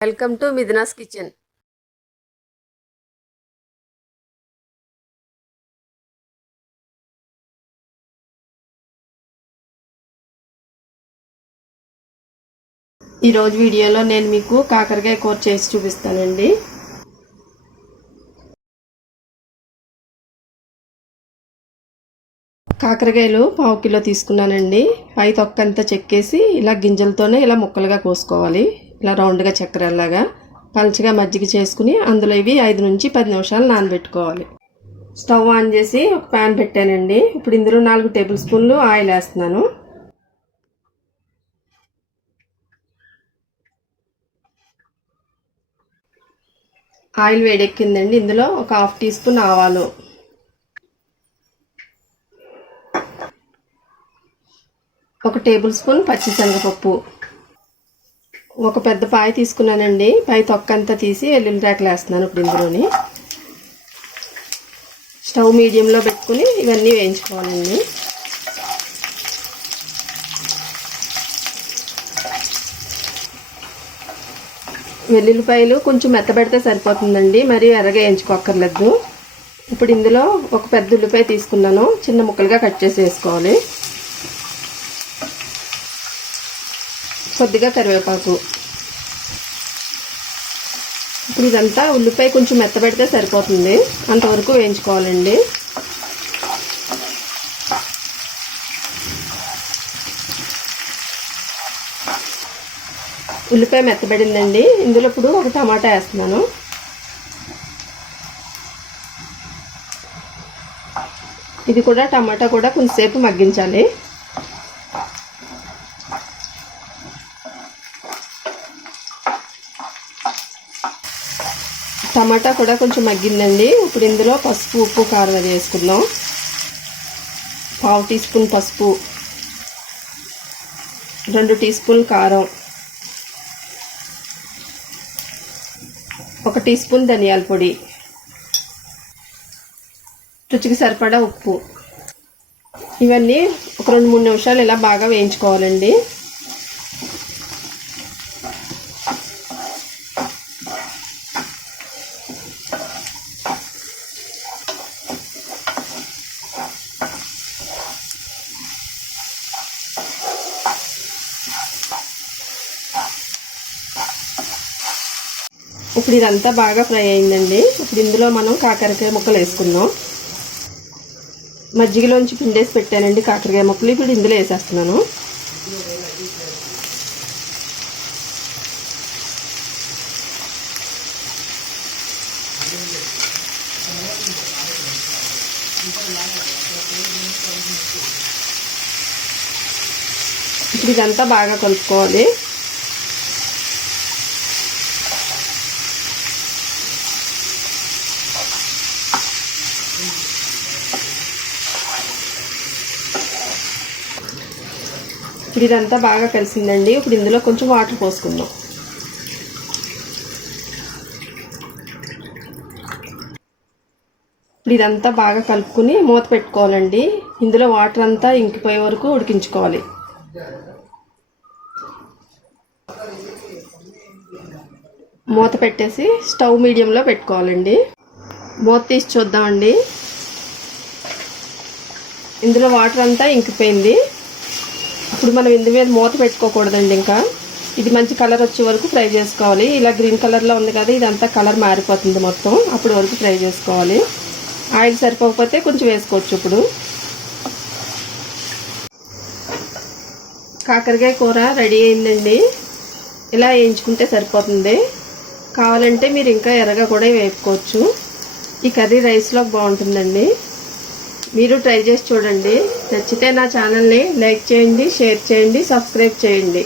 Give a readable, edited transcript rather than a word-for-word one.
Welcome to Mithuna's kitchen. ఈరోజు వీడియోలో నేను మీకు కాకరకాయ కూర చేసి చూపిస్తానండి. కాకరకాయలు 1/2 కిలో తీసుకున్నానండి. పై తొక్కంతా చెక్కేసి ఇలా గింజలతోనే ఇలా ముక్కలుగా కోసుకోవాలి. ఇలా రౌండ్గా చక్కెరలాగా పల్చగా మజ్జిగ చేసుకుని అందులో ఇవి 5 నుంచి 10 నిమిషాలు నానబెట్టుకోవాలి. స్టవ్ ఆన్ చేసి ఒక ప్యాన్ పెట్టానండి. ఇప్పుడు ఇందులో 4 టేబుల్ స్పూన్లు ఆయిల్ వేస్తున్నాను. ఆయిల్ వేడెక్కిందండి. ఇందులో ఒక 1/2 టీ స్పూన్ ఆవాలు, 1 టేబుల్ స్పూన్ పచ్చిశనగపప్పు, ఒక పెద్ద పాయ తీసుకున్నానండి. పై తొక్కంతా తీసి వెల్లుల్లి రేకలు వేస్తున్నాను. ఇప్పుడు ఇందులోని స్టవ్ మీడియంలో పెట్టుకుని ఇవన్నీ వేయించుకోవాలండి. వెల్లుల్లిపాయలు కొంచెం మెత్తబెడితే సరిపోతుందండి, మరి ఎర్రగా వేయించుకోక్కర్లేదు. ఇప్పుడు ఇందులో ఒక పెద్ద ఉల్లిపాయ తీసుకున్నాను, చిన్న ముక్కలుగా కట్ చేసి వేసుకోవాలి. కొద్దిగా కరివేపాకు. ఇప్పుడు ఇదంతా ఉల్లిపాయ కొంచెం మెత్తబెడితే సరిపోతుంది, అంతవరకు వేయించుకోవాలండి. ఉల్లిపాయ మెత్తబడిందండి. ఇందులో ఇప్పుడు ఒక టమాటా వేస్తున్నాను. ఇది కూడా టమాటా కూడా కొంచెంసేపు మగ్గించాలి. టమాటా కూడా కొంచెం మగ్గిందండి. ఇప్పుడు ఇందులో పసుపు, ఉప్పు, కారం అది వేసుకుందాం. 1/2 టీ స్పూన్ పసుపు, 2 టీ స్పూన్ కారం, 1 టీ స్పూన్ ధనియాల పొడి, రుచికి సరిపడా ఉప్పు. ఇవన్నీ ఒక 2-3 నిమిషాలు ఇలా బాగా వేయించుకోవాలండి. ఇప్పుడు ఇదంతా బాగా ఫ్రై అయిందండి. ఇప్పుడు ఇందులో మనం కాకరకాయ ముక్కలు వేసుకుందాం. మజ్జిగలోంచి పిండేసి పెట్టానండి కాకరకాయ ముక్కలు. ఇప్పుడు ఇందులో వేసేస్తున్నాను. ఇప్పుడు ఇదంతా బాగా కలుపుకోవాలి. ఇప్పుడు ఇదంతా బాగా కలిసిందండి. ఇప్పుడు ఇందులో కొంచెం వాటర్ పోసుకుందాం. ఇప్పుడు ఇదంతా బాగా కలుపుకుని మూత పెట్టుకోవాలండి. ఇందులో వాటర్ అంతా ఇంకిపోయే వరకు ఉడికించుకోవాలి. మూత పెట్టేసి స్టవ్ మీడియంలో పెట్టుకోవాలండి. మూత తీసి చూద్దామండి. ఇందులో వాటర్ అంతా ఇంకిపోయింది. ఇప్పుడు మనం ఇందు మీద మూత పెట్టుకోకూడదండి. ఇంకా ఇది మంచి కలర్ వచ్చే వరకు ఫ్రై చేసుకోవాలి. ఇలా గ్రీన్ కలర్లో ఉంది కదా, ఇదంతా కలర్ మారిపోతుంది మొత్తం. అప్పుడు వరకు ఫ్రై చేసుకోవాలి. ఆయిల్ సరిపోకపోతే కొంచెం వేసుకోవచ్చు. ఇప్పుడు కాకరకాయ కూర రెడీ అయిందండి. ఇలా వేయించుకుంటే సరిపోతుంది. కావాలంటే మీరు ఇంకా ఎర్రగా కూడా వేపుకోవచ్చు. ఈ కర్రీ రైస్లో బాగుంటుందండి. మీరు ట్రై చేసి చూడండి. నచ్చితే నా ఛానల్ని లైక్ చేయండి, షేర్ చేయండి, సబ్స్క్రైబ్ చేయండి.